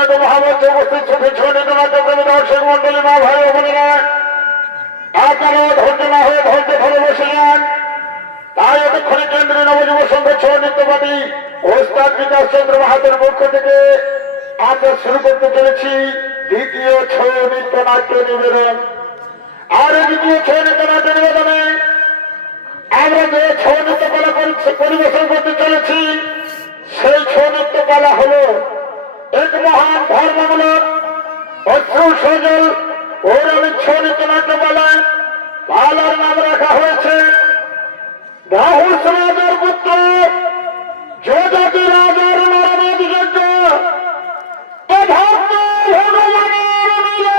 সমেত মহামঞ্চে উপস্থিত ছবিছনে নাট্যপ্রেমী দর্শক মন্ডলী মা ভাই ও বোনেরা, আপনারা ধৈর্য না হয়ে ধৈর্য ধরে বসে যান। তাই এতক্ষণে কেন্দ্রীয় নবযুব সংঘ ছৌ নৃত্যপাটি ওস্তাদ বিকাশ চন্দ্র মাহাতোর পক্ষ থেকে আমরা শুরু করতে চলেছি দ্বিতীয় ছৌ নৃত্য নাট্য নিবেদন। আর এই দ্বিতীয় ছৌ নৃত্য নাট্য নিবেদনে আমরা যে ছৌ নৃত্য কলা পরিবেশন করতে চলেছি সেই ছৌ নৃত্য কলা হল এক মহান ধর্মমূলক অশ্রু সজল পৌরাণিক ছৌ নৃত্য নাট্য কলা। পালার নাম রাখা হয়েছে বাহুস রাজার পুত্র যজাতি রাজার নরমেধ যজ্ঞ ভগবানের মিলন।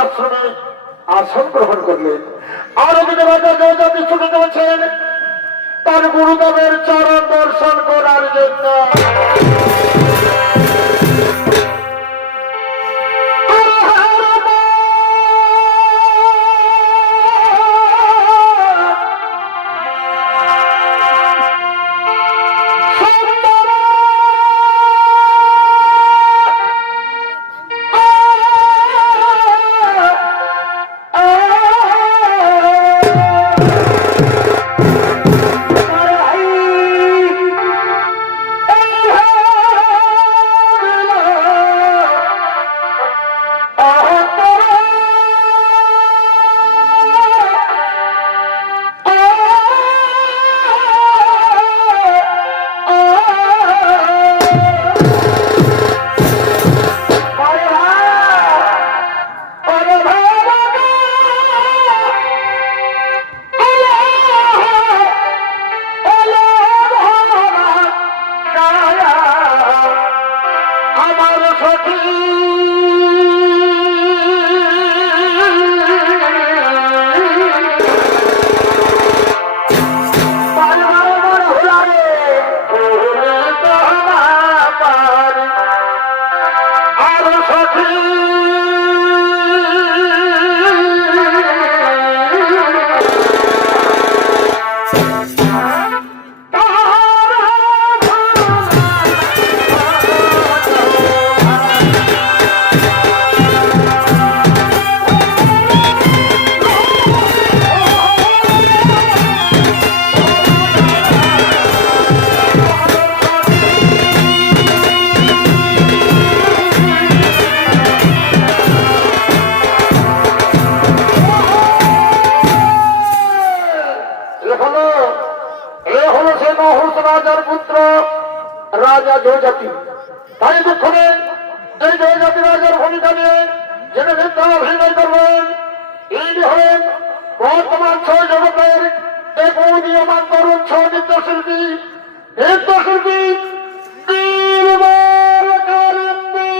আশ্রমে আসন গ্রহণ করলেন। আরো দিনে রাজা যজাতি ছুটে চলেছেন তার গুরুদেবের চরণ দর্শন করার জন্য। নহুষ রাজার পুত্র রাজা জয়জাতি। তাই দুঃখে এই জয়জাতি রাজার ভূমিকা নিয়ে যিনি নৃত্য অভিনয় করবেন ইনি হন বর্তমান ছয় জগতের এক উদীয়মান তরুণ ছয় নৃত্যশিল্পী বীরবর কারিন্দি।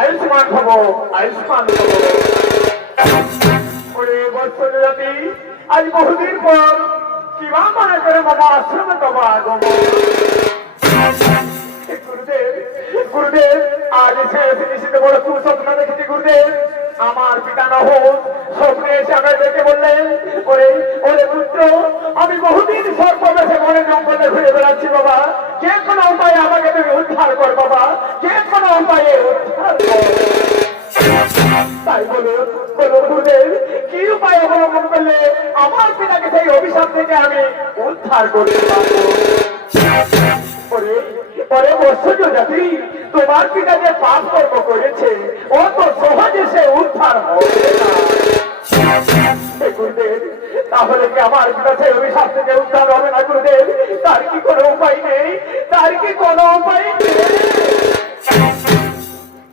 আয়ুষ্মান হব আয়ুষ্মান হব। ওরে বৎসর জাতি আজ বহুদিন পর কিবা মনে করে বাবা আশ্রমে বাবা আগমন। গুরুদেব গুরুদেব আজ এসে নিশ্চিত বড় স্বপ্ন দেখেছি গুরুদেব। আমার পিতা নহ স্বপ্নে এসে আমাকে দেখে বললেন, ওরে ওরে পুত্র, আমি বহুদিন সর্বদেশে মনে জঙ্গলে ঘুরে বেড়াচ্ছি বাবা, যে কোনো উপায়ে আমাকে তুমি উদ্ধার কর বাবা, যে কোনো উপায়ে উদ্ধার কর। তাই বলো বলো গুরুদেব, কি উপায় অবলম্বন করলে আমার পিতাকে সেই অভিশাপ থেকে আমি উদ্ধার করতে পারবো? পরে বৎসর জাতি, তোমার পিতা যে পাপ কর্ম করেছে ও তো সহজে সে উদ্ধার হবে না। গুরুদেব, তাহলে কি আমার পিতা সেই অভিশাপ থেকে উদ্ধার হবে না গুরুদেব? তার কি কোনো উপায় নেই? তার কি কোনো উপায় নেই?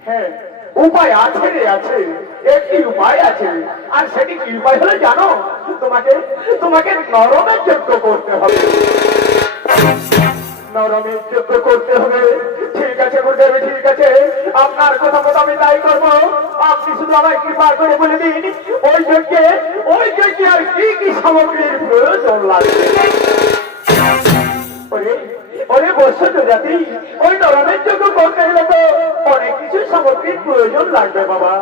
হ্যাঁ, উপায় আছে রে, আছে, একটি উপায় আছে। আর সেটি কি উপায় হলে জানো? তোমাকে তোমাকে নরমের যজ্ঞ করতে হবে, নরমের যজ্ঞ করতে হবে। ঠিক আছে গুরুদেব, ঠিক আছে, আপনার কথা মতো আমি তাই করবো। আপনি শুধু আমায় কৃপা করে বলে দিন ওই যজ্ঞে আর কি কি সামগ্রীর প্রয়োজন লাগবে। ওরে বৎসর জাতি, ওই নরমের যজ্ঞ করতে গেলে তো অনেক কিছু সামগ্রীর প্রয়োজন লাগবে বাবা।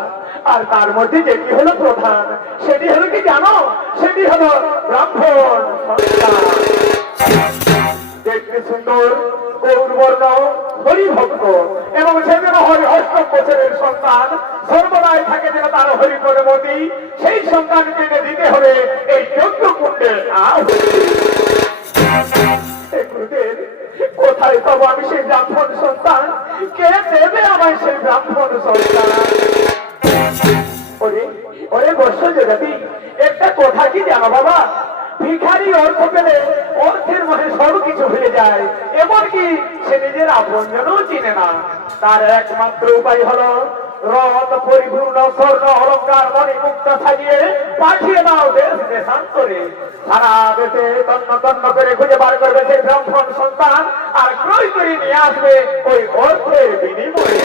আর তার মধ্যে যেটি হলো প্রধান, সেটি হলো কি জানো? সেটি হলো ব্রাহ্মণ সন্তান। দেখতে সুন্দর, গৌরবর্ণ, হরিভক্ত এবং সে যেন হরি অষ্টম বছরের সন্তান, সর্বদাই থাকে যেন তার হরিপ্রমতি, সেই সন্তানকে দিতে হবে এই যজ্ঞ কুণ্ডে আহুতি। কোথায় পাবো আমি সেই ব্রাহ্মণ সন্তান? কে দেবে আমায় সেই ব্রাহ্মণ সন্তান? ওরে বৎসর জাতি, একটা কথা কি জানো বাবা? ভিখারি অর্থ পেলে অর্থের মধ্যে সব কিছু হয়ে যায়, এমনকি সে নিজের আপনজনও চিনে না। তার একমাত্র উপায় হলো রথ পরিপূর্ণ স্বর্ণ অলঙ্কার মণি মুক্তা সাজিয়ে পাঠিয়ে দাও দেশ দেশান্তরে। সারা দেশে তন্ন তন্ন করে খুঁজে বার করবে সেই ব্রাহ্মণ সন্তান, আর ক্রয় করে নিয়ে আসবে ওই অর্থের বিনিময়ে।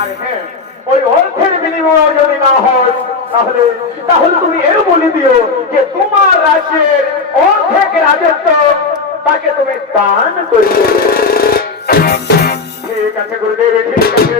আর হ্যাঁ, ওই অর্থের বিনিময় যদি না হয়, তাহলে তাহলে তুমি এও বলে দিও যে তোমার রাজ্যের অর্ধেক রাজত্ব তাকে তুমি দান করে দেবে। ঠিক আছে গুরুদেব, ঠিক আছে।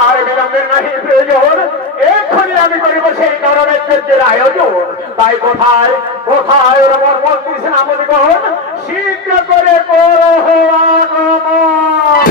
আর বিলম্বের নাহি প্রয়োজন, এক্ষুনি আমি করিব সেই নরমের যজ্ঞের আয়োজন। তাই কোথায় কোথায় আমার মন্ত্রী সেনাপতিগণ, শীঘ্র করে করো আগমন।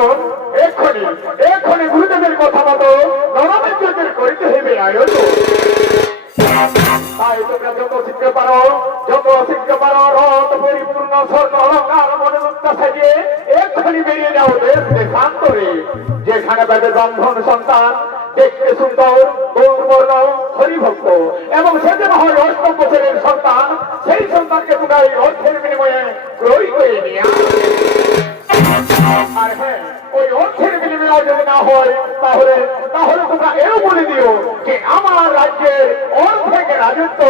শুনুন, এক্ষুনি এক্ষুনি গুরুদেবের কথা মতো নরমেন্দ্রদের করিতে হইবে আয়োজন। তাই তোমরা যত শিখতে পারো রথ পরিপূর্ণ স্বর্ণ অলঙ্কার মনে মুক্তা সাজিয়ে এক্ষুনি বেরিয়ে যাও দেশ দেশান্তরে, যেখানে বেদে ব্রাহ্মণ সন্তান দেখতে সুন্দর গৌরবর্ণ হরিভক্ত এবং সেদিন হয় অষ্টম বছরের সন্তান, সেই সন্তানকে তোমরা এই অর্থের বিনিময়ে ক্রয় করে নিয়ে আর হ্যাঁ, ওই অর্থের বিনিময়ে যদি না হয় তাহলে তাহলে তোমরা এও বলে দিও যে আমার রাজ্যের অর্ধেক রাজত্ব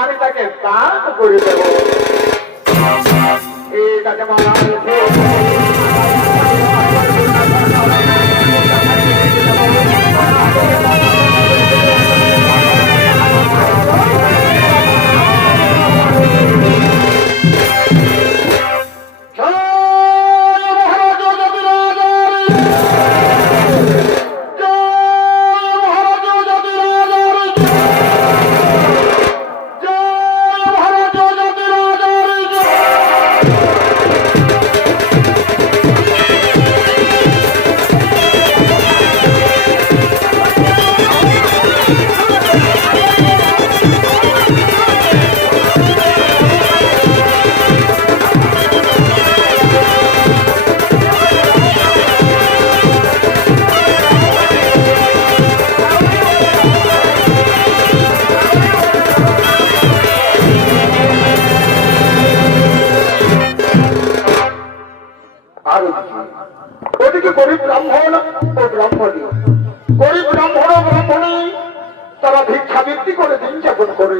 আমি তাকে দান করে দেব। ঠিক আছে মহারাজ, ওদিকে গরিব ব্রাহ্মণ ও ব্রাহ্মণী, গরিব ব্রাহ্মণ ও ব্রাহ্মণী তারা ভিক্ষাবৃত্তি করে দিন যাপন করে।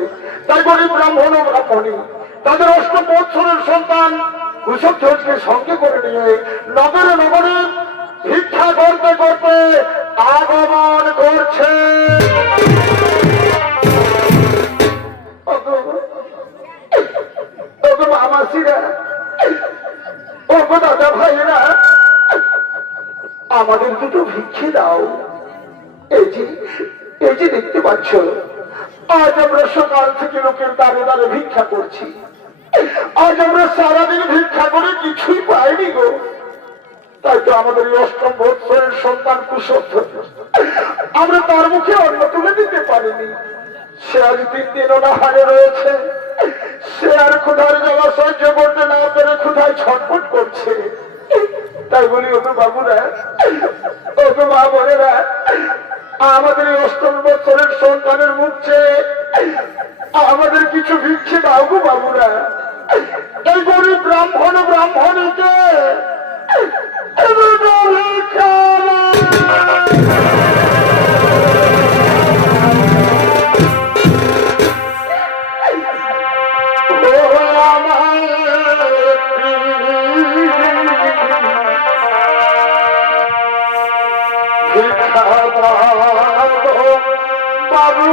তাই গরিব ব্রাহ্মণ ও ব্রাহ্মণী তাদের অষ্টম বৎসরের সন্তান কুশব ধ্বজকে সঙ্গে করে নিয়ে নগরে নগরে ভিক্ষা করতে করতে আগমন করছে। মামাসিরা, ওগো দাদা ভাইরা, আমাদের দুটো ভিক্ষে দাও। এই যে দেখতে পাচ্ছ, আজ আমরা সকাল থেকে লোকের দ্বারে দ্বারে ভিক্ষা করছি। আজ আমরা সারাদিন ভিক্ষা করে কিছুই পাইনি গো। তাই তো আমাদের এই অষ্টম বৎসরের সন্তান কুশব আমরা তার মুখে অন্ন তুলে দিতে পারিনি। সে আজ 3 দিন অনাহারে রয়েছে। সে আর ক্ষুধার জ্বালা সহ্য করতে না পেরে ক্ষুধায় ছটফট করছে। তাই বলি ওকে বাবুরা, ওকে মা বোনেরা, আমাদের এই অষ্টম বৎসরের সন্তানের মুখ চেয়ে আমাদের কিছু ভিক্ষে দাও গো বাবুরা। এই গরিব ব্রাহ্মণ ব্রাহ্মণীকে বাবু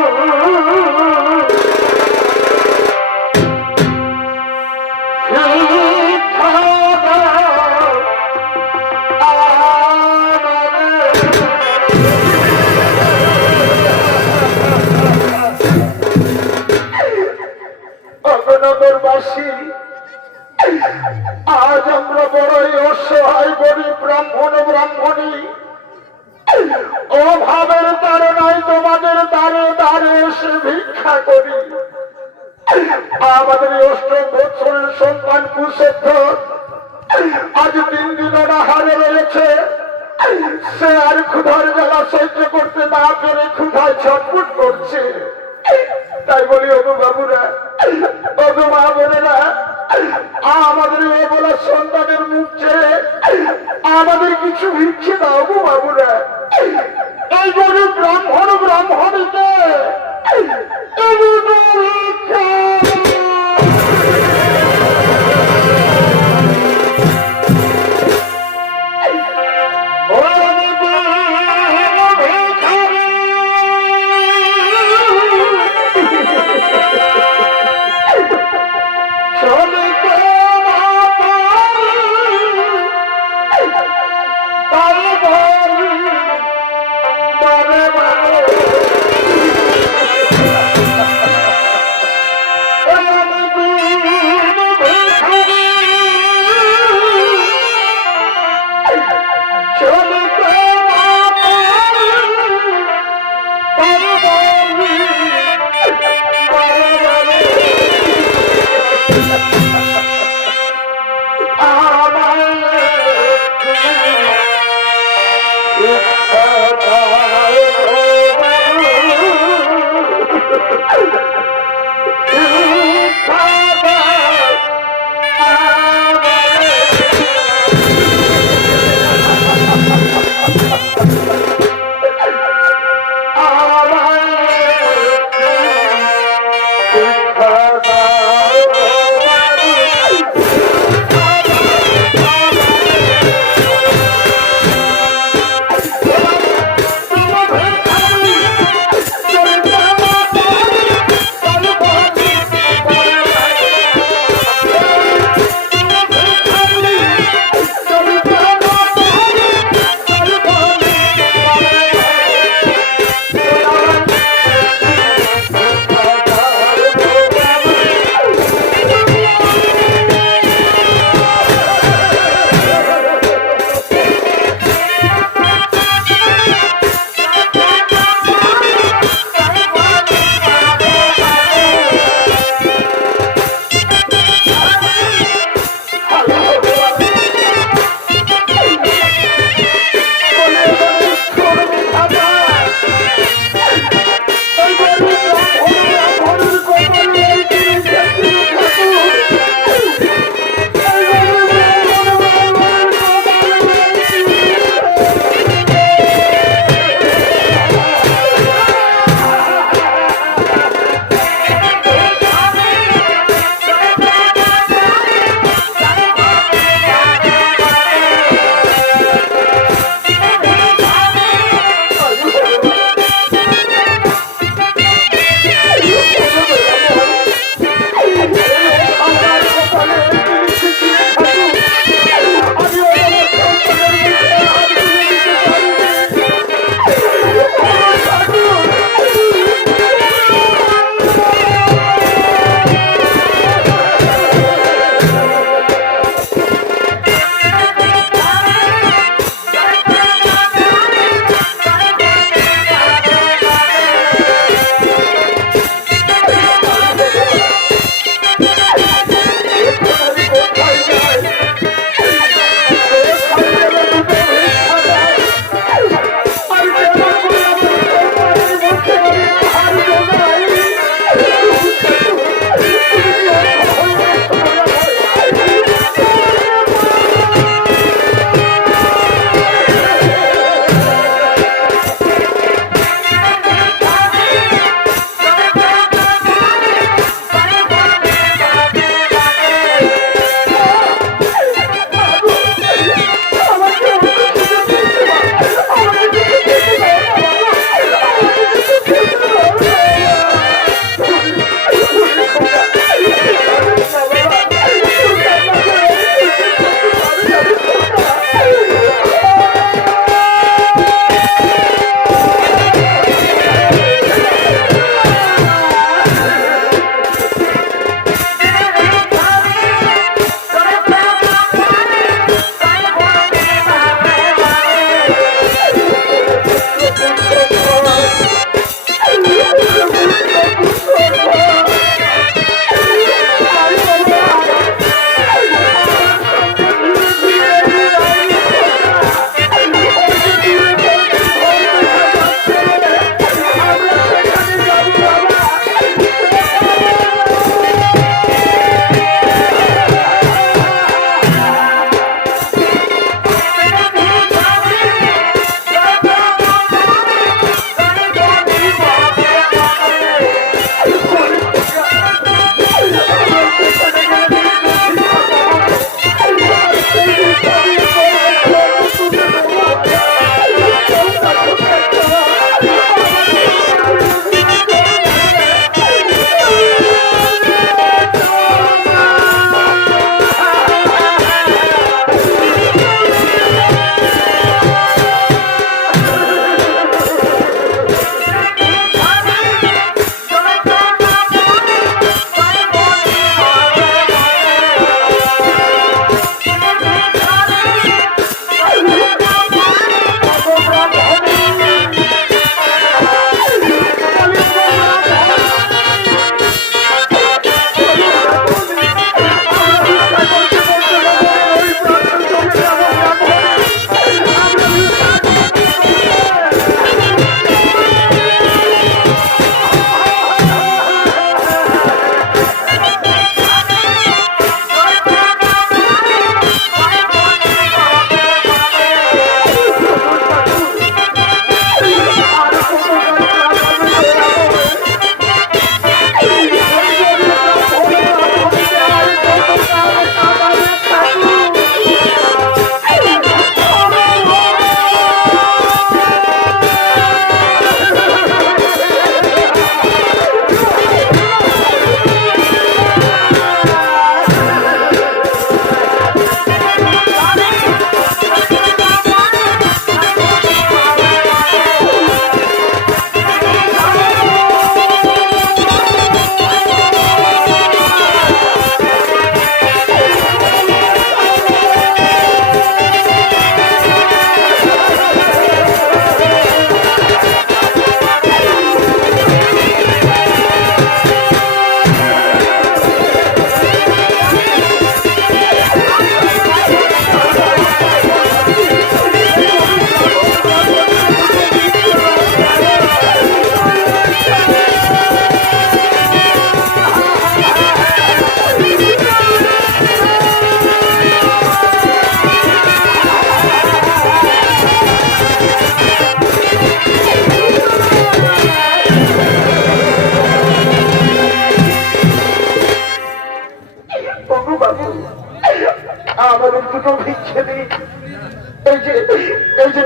নগরবাসী, আজ আমরা বড়ই অসহায় গরিব ব্রাহ্মণ ব্রাহ্মণী অভাবের তাড়নায় তোমাদের দ্বারে দ্বারে এসে ভিক্ষা করি। আমাদের অষ্টম বৎসরের সন্তান কুশব আজ 3 দিন অনাহারে রয়েছে। সে আর ক্ষুধার জ্বালা সহ্য করতে না পেরে ক্ষুধায় ছটফট করছে। তাই বলি ওগো বাবুরা, ওগো মা বোনেরা, আমাদের এই বলা সন্তানের মুখ চেয়ে আমাদের কিছু ভিক্ষে দাও গো বাবুরা। এই গরিব ব্রাহ্মণ ব্রাহ্মণীকে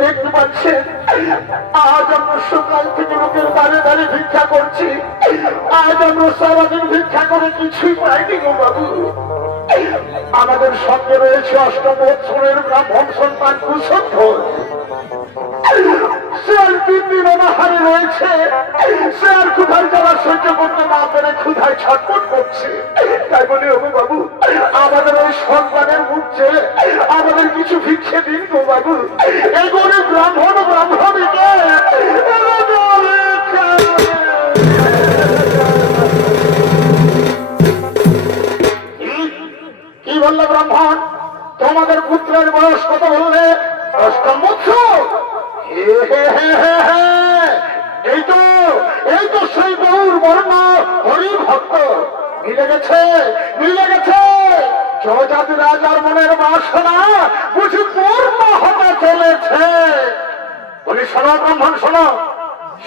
দেখতে পাচ্ছেন আজ আমরা সকাল থেকে লোকের দাঁড়ে দাঁড়িয়ে ভিক্ষা করছি। আজ আমরা সারাদিন ভিক্ষা করে কিছুই পাইনি গো বাবু। আমাদের সঙ্গে রয়েছে অষ্টম বৎসরের ব্রাহ্মণ সন্তান কুশধ্বজ। সে আর 3 দিন অনাহারে রয়েছে। সে আর ক্ষুধার জ্বালা সহ্য করতে না পেরে ক্ষুধায় ছটফট করছে। তাই বলে ওগো বাবু, আমাদের ওই সন্তানের মুখ চেয়ে আমাদের কিছু ভিক্ষে দিন গো বাবু। এই গরিব ব্রাহ্মণ ব্রাহ্মণীকে কি বললে ব্রাহ্মণ? তোমাদের পুত্রের বয়স কত বললে? 8 বছর। এই তো সেই গৌর বর্ণ হরি ভক্ত। মিলে গেছে, মিলে গেছে। জয়জাতি রাজার মনের বাসনা বুঝি পূর্ণ হতে চলেছে। বলি শোনো ব্রাহ্মণ, শোনো,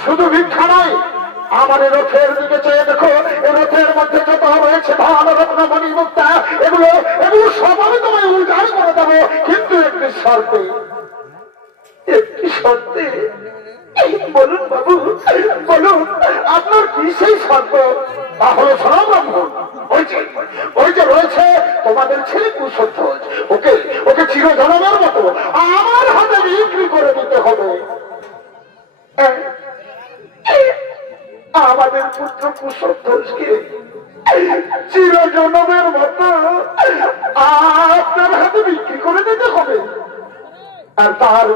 শুধু ভিক্ষা নয়, আমার রথের দিকে চেয়ে দেখো। এই রথের মধ্যে যত রয়েছে ধন রত্ন মণি মুক্তা, এগুলো এগুলো সব আমি তোমায় উজাড় করে দেবো, কিন্তু একটি শর্তে। একটি শর্তে? বলুন বাবু, বলুন আপনার কি সেই শর্ত? তাহলে শোনো ব্রাহ্মণ, ওই যে রয়েছে তোমাদের ছেলে কুশধ্বজ, ওকে ওকে চিরজনমের মতো আমার হাতে বিক্রি করে দিতে হবে। আমাদের পুত্র কুশধ্বজকে চিরজনমের মতো আপনার হাতে বিক্রি করে দিতে হবে। আর তার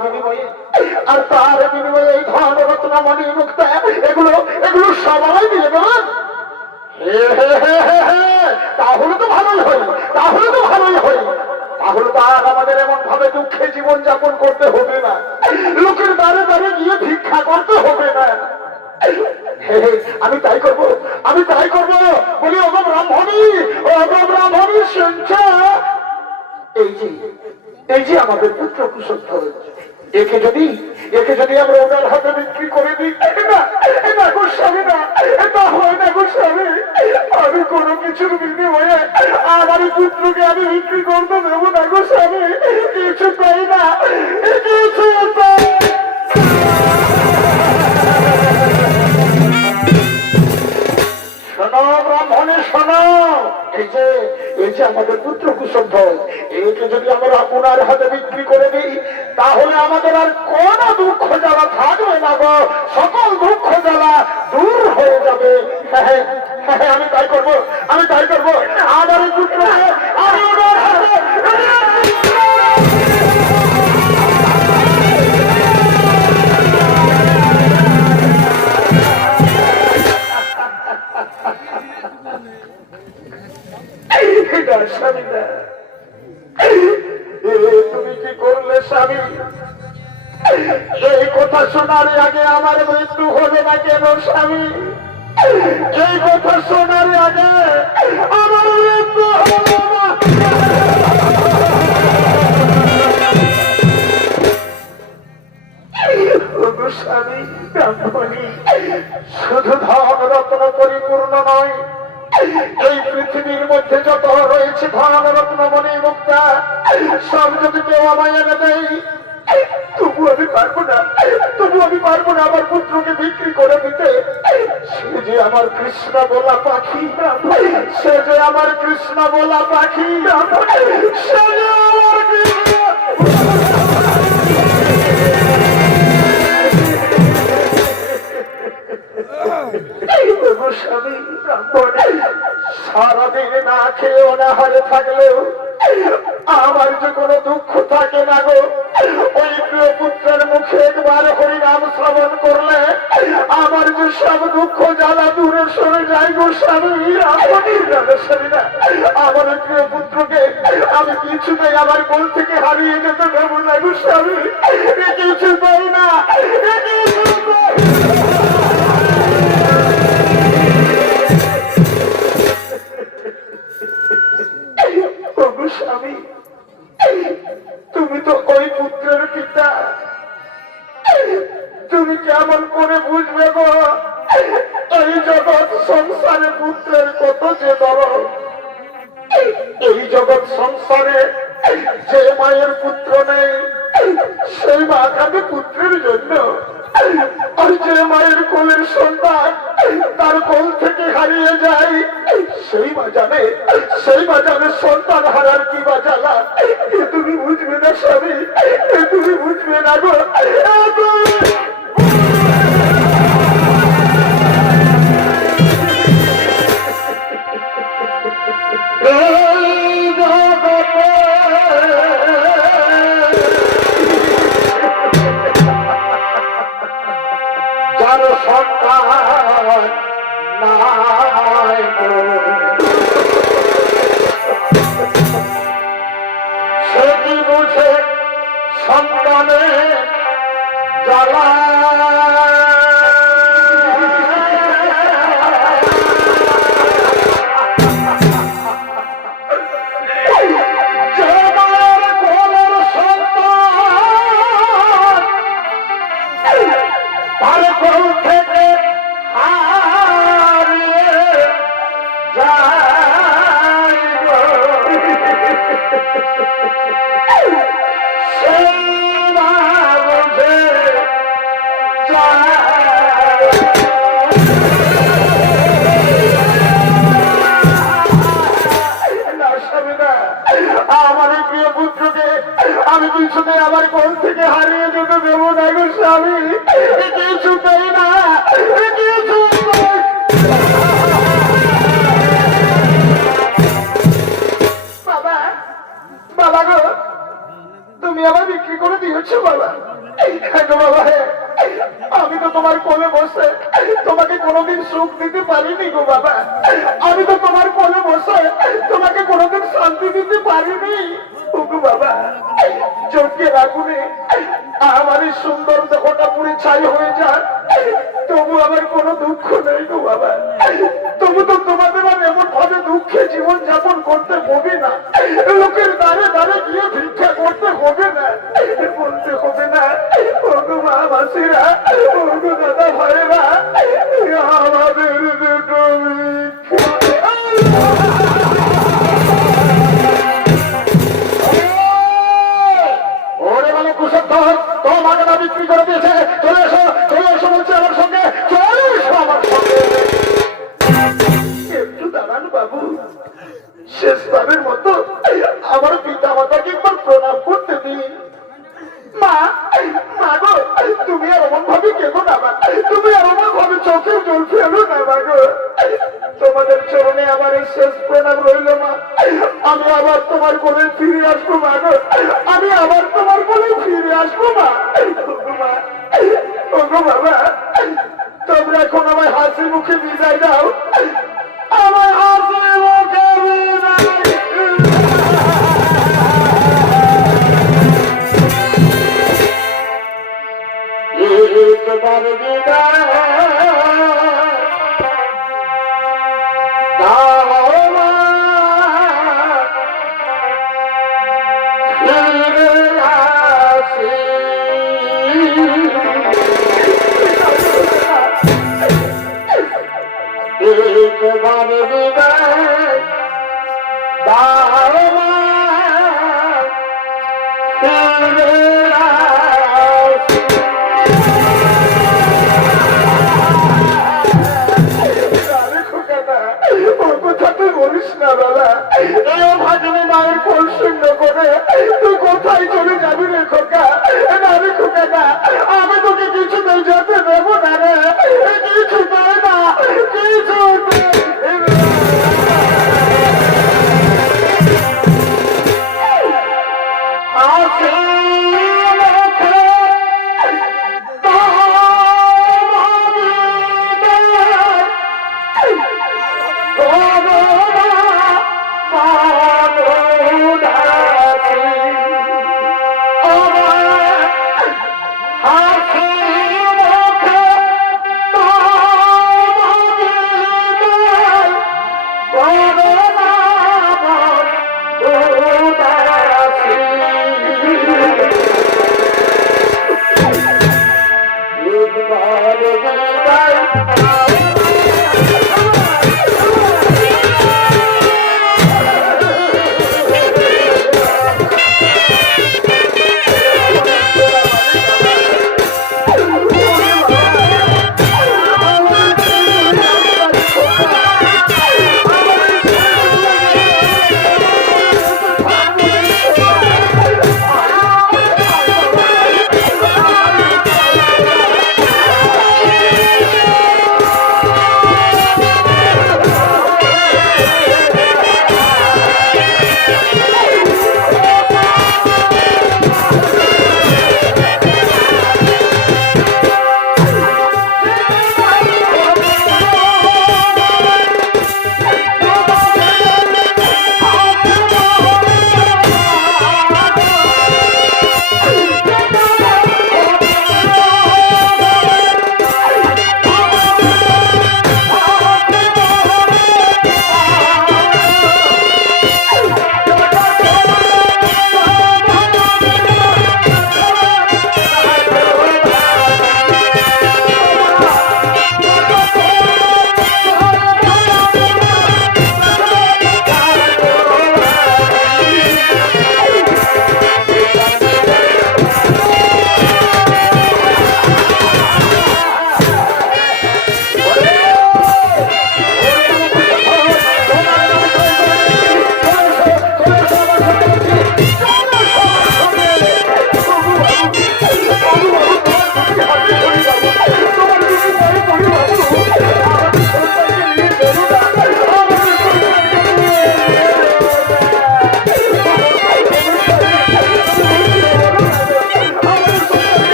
বিনিময়ে এই ধন রত্ন মণি মুক্তা এগুলো এগুলো সবাই মিলে দেবেন। তাহলে তো ভালোই হয়, তাহলে তো ভালোই হয়। তাহলে তো আর আমাদের এমন ভাবে দুঃখে জীবন যাপন করতে হবে না, লোকের দ্বারে দ্বারে গিয়ে ভিক্ষা করতে হবে না। আমি তাই করবো, আমি তাই করবো। বলি ওগো ব্রাহ্মণী, ওগো ব্রাহ্মণী শুনছো? এই যে আমাদের পুত্র কুশধ্বজ, একে যদি আমরা ওনার হাতে বিক্রি করে দিই, না গোস্বামী, না এটা হয় না গোস্বামী। আমি কোনো কিছুর বিনিময়ে আমার পুত্রকে আমি বিক্রি করতে দেবো না গোস্বামী। কিছু পাই না, কিছু পাই। শোনো ব্রাহ্মণে শোনো, এই যে আমাদের পুত্র কুশধ্বজ, একে যদি আমরা ওনার হাতে বিক্রি করে দিই, তাহলে আমাদের আর কোন দুঃখ জ্বালা থাকবে না গো। সকল দুঃখ জ্বালা দূর হয়ে যাবে। আমি তাই করবো, আমি তাই করবো। আমার পুত্র আমি ওনার হাতে স্বামী না। তুমি কি করলে স্বামী? এই কথা শোনার আগে আমার মৃত্যু হলো না কেন স্বামী? এই কথা শোনার আগে আমার মৃত্যু হলো না। স্বামী ব্রাহ্মণী, শুধু ধন রত্ন পরিপূর্ণ নয়, এই পৃথিবীর মধ্যে যত রয়েছে ধন রত্ন মণি মুক্তা সব যদি কেউ আমায় এনে দেয়, তবু আমি পারবো না, আমার পুত্রকে বিক্রি করে দিতে। সে যে আমার কৃষ্ণ বলা পাখি, সে যে আমার কৃষ্ণ বলা পাখি, সে যে আমার স্বামী সারাদিন না খেয়ে অনাহারে থাকলেও আমার যে কোনো দুঃখ থাকে না গো। ওই প্রিয় পুত্রের মুখে একবার হরিনাম শ্রবণ করলে আমার যে সব দুঃখ জ্বালা দূরে সরে যায় গো স্বামী। স্বামী না, আমার প্রিয় পুত্রকে আমি কিছুতেই আমার কোল থেকে হারিয়ে যেতে দেবো না গো স্বামী। কিছুতেই না, স্বামী। তুমি তো ওই পুত্রের পিতা, তুমি কেমন করে বুঝবে গো এই জগৎ সংসারে পুত্রের কত যে দরদ। এই জগৎ সংসারে যে মায়ের পুত্র নেই, সে সেই মা কাঁদে পুত্রের জন্য। আর যে মায়ের কোলের সন্তান তার কোল থেকে হারিয়ে যায়, সেই মা জানে সন্তান হারার কি বা জ্বালা। এ তুমি বুঝবে না স্বামী, এ তুমি বুঝবে না গো। যার সন্তান নাই সে কি বুঝে সন্তানের জ্বালা। আমার প্রিয় পুত্রকে আমি কিছুতেই আমার কোল থেকে হারিয়ে যেতে দেবো না গো স্বামী, কিছুতেই না, বাবা। বাবা গো, তুমি আবার বিক্রি করে দিয়েছো বাবা। গো বাবা, আমি তো তোমার কোলে বসে তোমাকে কোনোদিন সুখ দিতে পারিনি গো বাবা। আমি তো তোমার কোলে বসে তোমাকে কোনোদিন শান্তি দিতে পারিনি গো বাবা। চোখের আগুনে আমার এই সুন্দর দেহটা পুড়ে ছাই হয়ে যায়, তবু আমার কোনো দুঃখ নেই গো বাবা। তবু তো তোমাদের আর এমন ভাবে দুঃখে জীবন যাপন করতে হবে না, লোকের দ্বারে দ্বারে গিয়ে ভিক্ষা করতে হবে না, বলতে হবে না ওগো মা মাসিরা, ওগো দাদা ভাইরা, আমাদের দুটো ওরে মানে কুসুদ্ধর তোমাকে না বিক্রি করে দিয়েছে। চলে এসো, চলে এসো বলছে আমার সঙ্গে, চলে এসো আমার সঙ্গে। একটু দাঁড়ান বাবু, শেষবারের মতো আমার পিতা মাতাকে একবার প্রণাম করতে দিন। মা, মা গো, তুমি আর অমন ভাবে কেঁদো না মা, তুমি আর অমন ভাবে চোখে জল ফেলো না মা গো। তোমাদের চরণে আমার এই শেষ প্রণাম রইল মা। আমি আবার তোমার কোলে ফিরে আসবো মা গো, আমি আবার তোমার কোলে ফিরে আসবো মা। ওগো মা, ওগো বাবা, তোমরা এখন আমায় হাসি মুখে বিদায় দাও, আমার হাসি মুখে বিদায়। একবার বিদায় দাও মা, ফিরে আসি। একবার বিদায় দাও মা, ফিরে আসি। বলিস না বাবা, এও ভাজনে মায়ের কোল শূন্য করে তুই কোথায় চলে যাবি রে খোকা? না রে খোকা না, আমি তোকে কিছুতেই যেতে দেবো না রে, কিছুতেই না, কিছুতেই।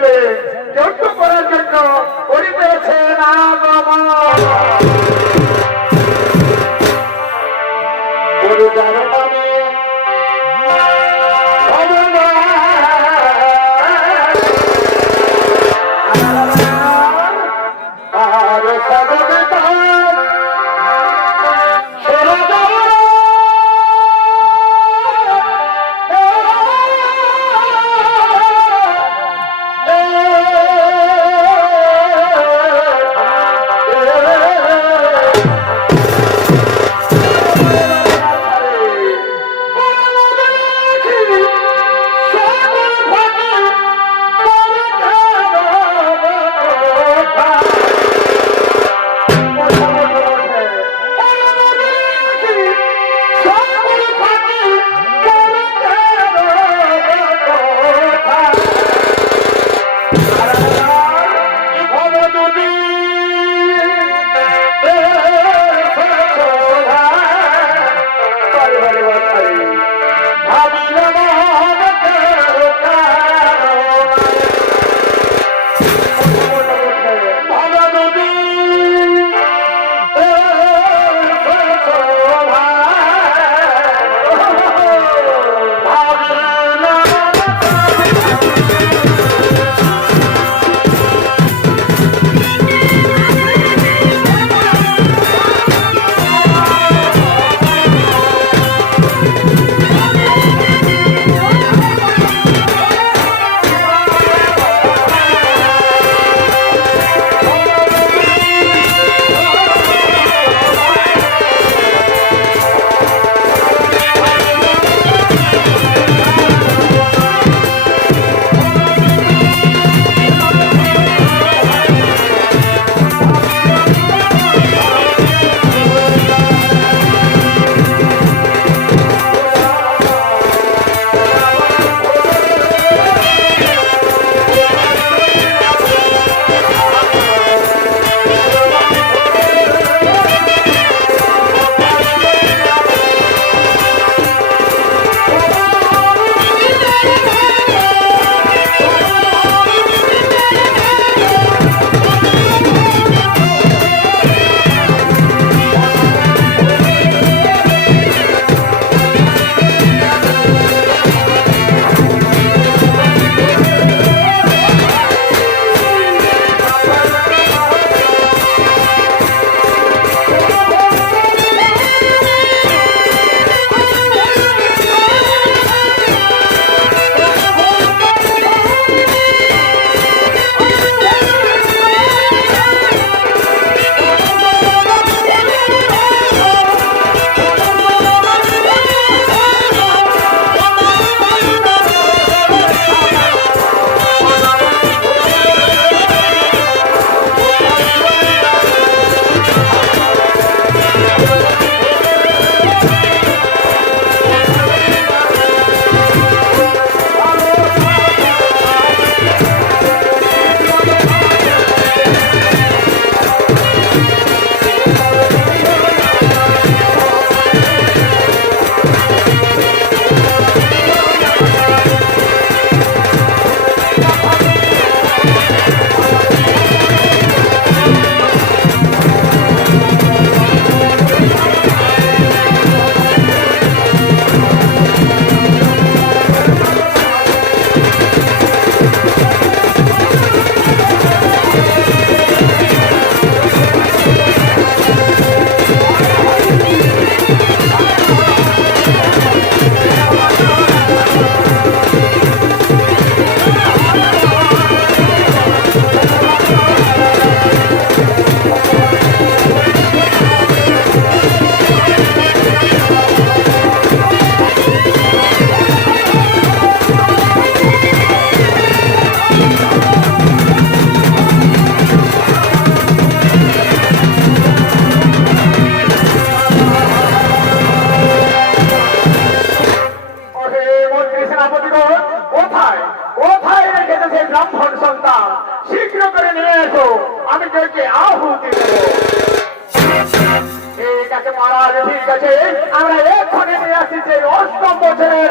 ছেলে যজ্ঞ করার জন্য করিতেছেন আগমন।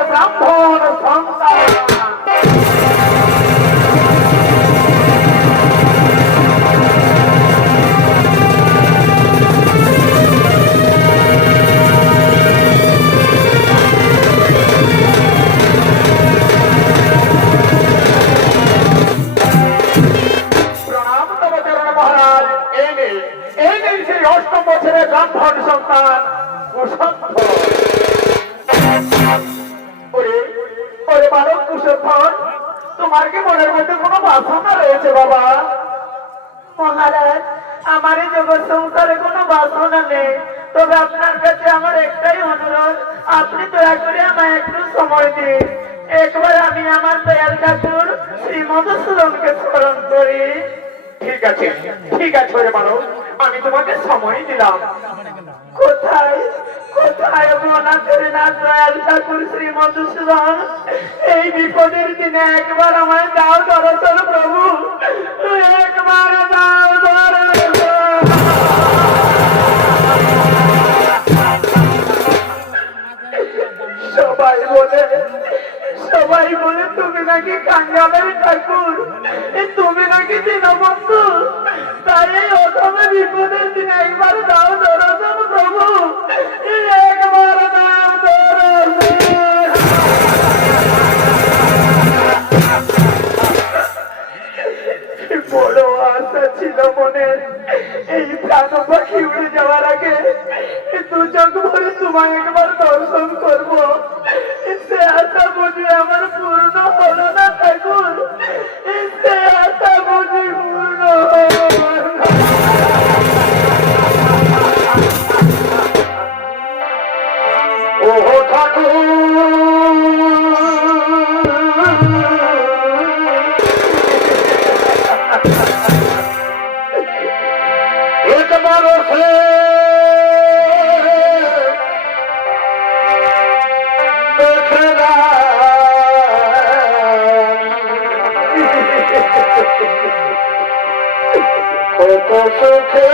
ব্রাহ্মণ সন্তান হলাম ধন সন্তান কুসন্ধর। ওরে ওরে বালক কুসন্ধর, তোমার কি মনের মধ্যে কোনো বাসনা রয়েছে বাবা? মহারাজ, আমার এই জগৎ সংসারে কোনো বাসনা নেই, তবে আপনার কাছে আমার একটাই অনুরোধ, আপনি দয়া করে আমায় একটু সময় দিন। একবার আমি আমার দয়াল ঠাকুর শ্রী মধুসূদনকে স্মরণ করি। ঠিক আছে ঠিক আছে ওরে বালক, আমি তোমাকে সময় দিলাম। কোথায় কোথায় মনা করে না দয়াল ঠাকুর শ্রী মধুসূদন? এই বিপদের দিনে একবার আমায় দাও দর্শন প্রভু, একবার দাও দর্শন। সবাই বলে তুমি নাকি কাঙ্গালের ঠাকুর, তুমি নাকি দীনবন্ধু, তাই এই অথমে বিপদের দিনে একবার দাও দর্শন প্রভু, একবার দাও দর্শন। বড় আশা ছিল মনে, এই প্রাণ পাখি উড়ে যাওয়ার আগে দু চোখ ভরে তোমায় একবার দর্শন করবো, সে আশা বুঝি আমার পূর্ণ হলো না ঠাকুর, সে আশা বুঝি পূর্ণ হলো না। ওহো ঠাকুর একবার সে দেখে না কত সুখে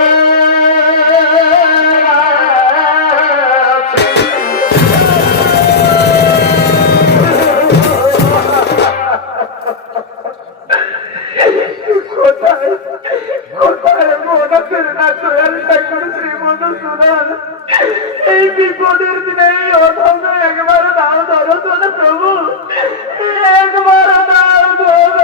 আছি। কোথায় কোথায় মনে করে না দয়াল ঠাকুর শ্রী মধুসূদন? এই বিপদের দিনে এই অথম একবার দাও দর্শন প্রভু, একবার দাও দর্শন।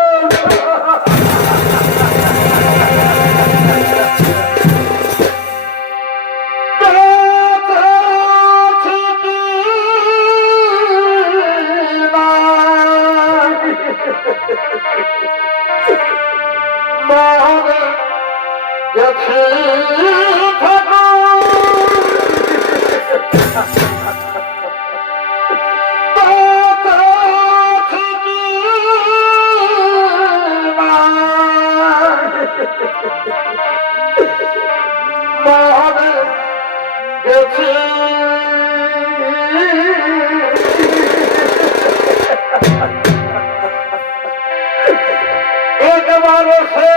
একবার সে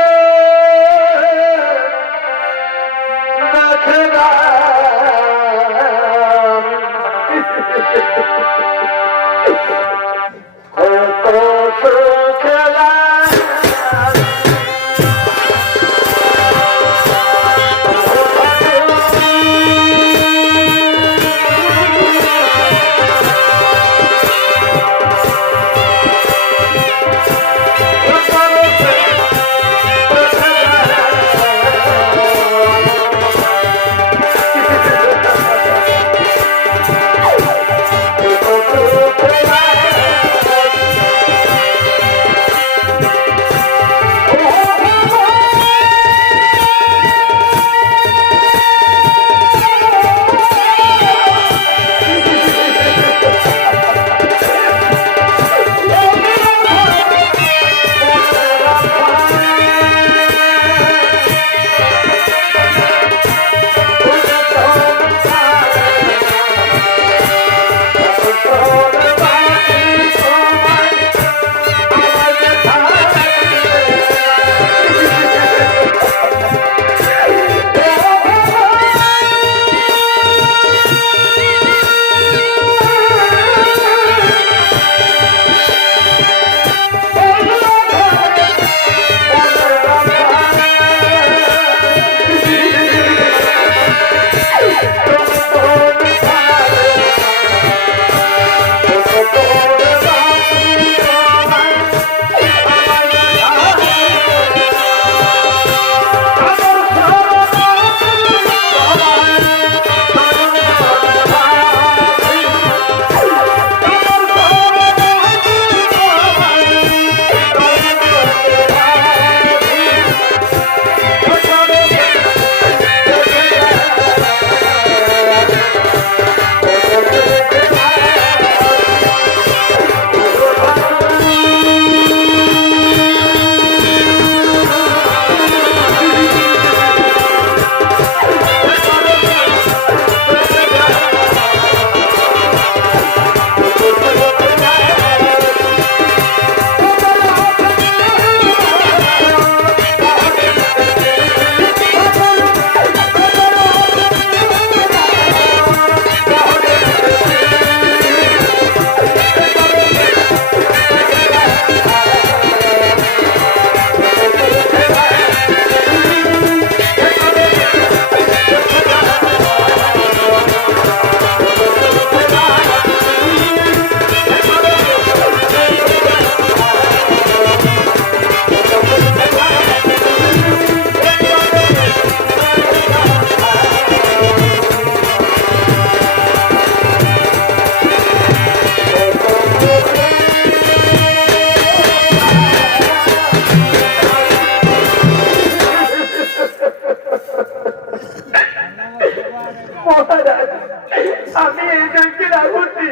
দেখে না কত সুখে এই যজ্ঞের আহুতি,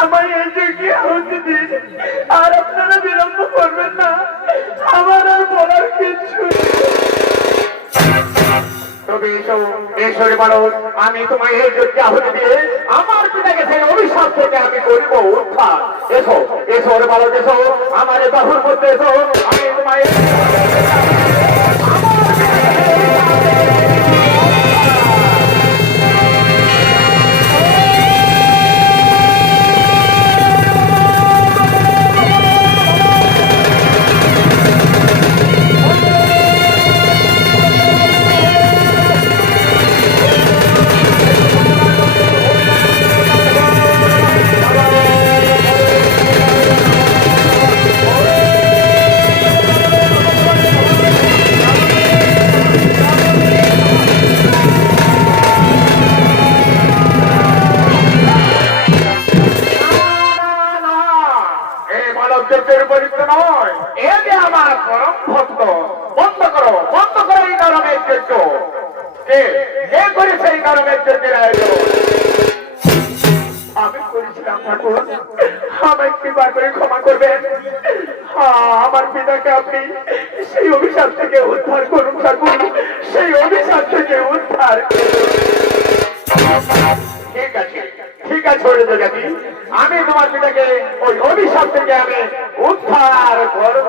আমার এই যজ্ঞে আহুতি দিন। আর আপনারা বিলম্ব করবেন না, আমার আর বলার কিছু নেই। তবে এসো এসো রে বালক, আমি তোমায় এই যজ্ঞে আহুতি দিয়ে আমার পিতাকে সেই অভিশাপ থেকে আমি করিব উদ্ধার। এসো এসো রে বালক, এসো আমার এই বাহুর মধ্যে এসো, আমি তোমায় যজ্ঞের উপযুক্ত নয়। এ যে আমার পরম ভক্ত, বন্ধ করো এই নরমের যজ্ঞ। কে করেছে এই নরমের যজ্ঞের আয়োজন? আমি করেছিলাম ঠাকুর, আমায় কৃপা করে ক্ষমা করবেন। আমার পিতাকে আপনি সেই অভিশাপ থেকে উদ্ধার করুন ঠাকুর, সেই অভিশাপ থেকে উদ্ধার। ঠিক আছে ওরে জগাতি, আমি তোমার পিতাকে ওই অভিশাপ থেকে আমি উদ্ধার করব।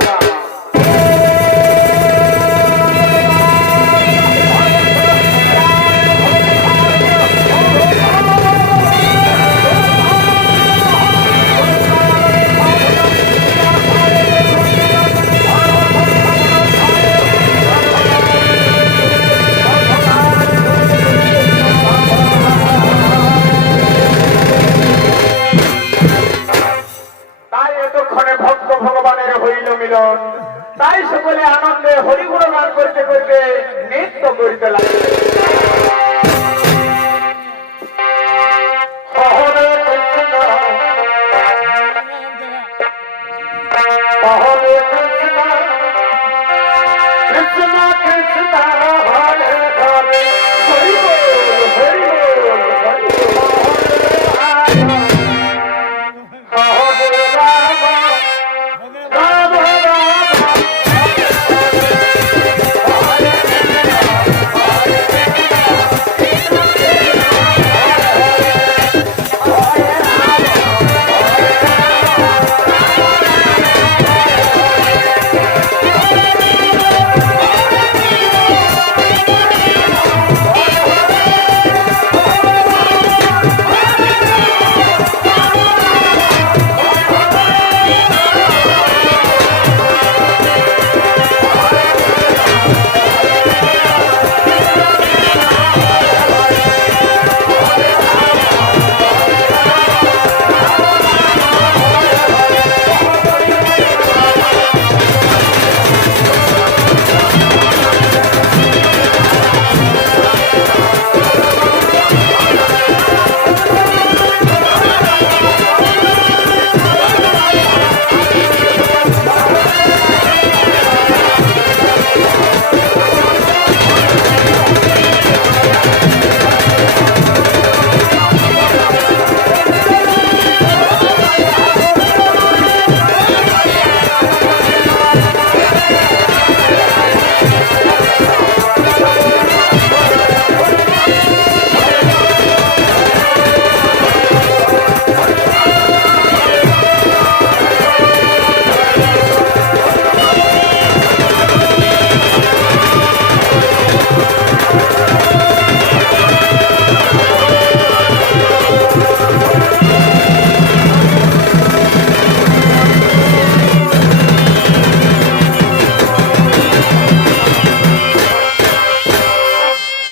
তাই এতক্ষণে ভক্ত ভগবানের হইল মিলন, তাই সকলে আনন্দে হরিগুণ গান করতে করতে নৃত্য করিতে লাগবে। হরে কৃষ্ণ হরে কৃষ্ণ কৃষ্ণ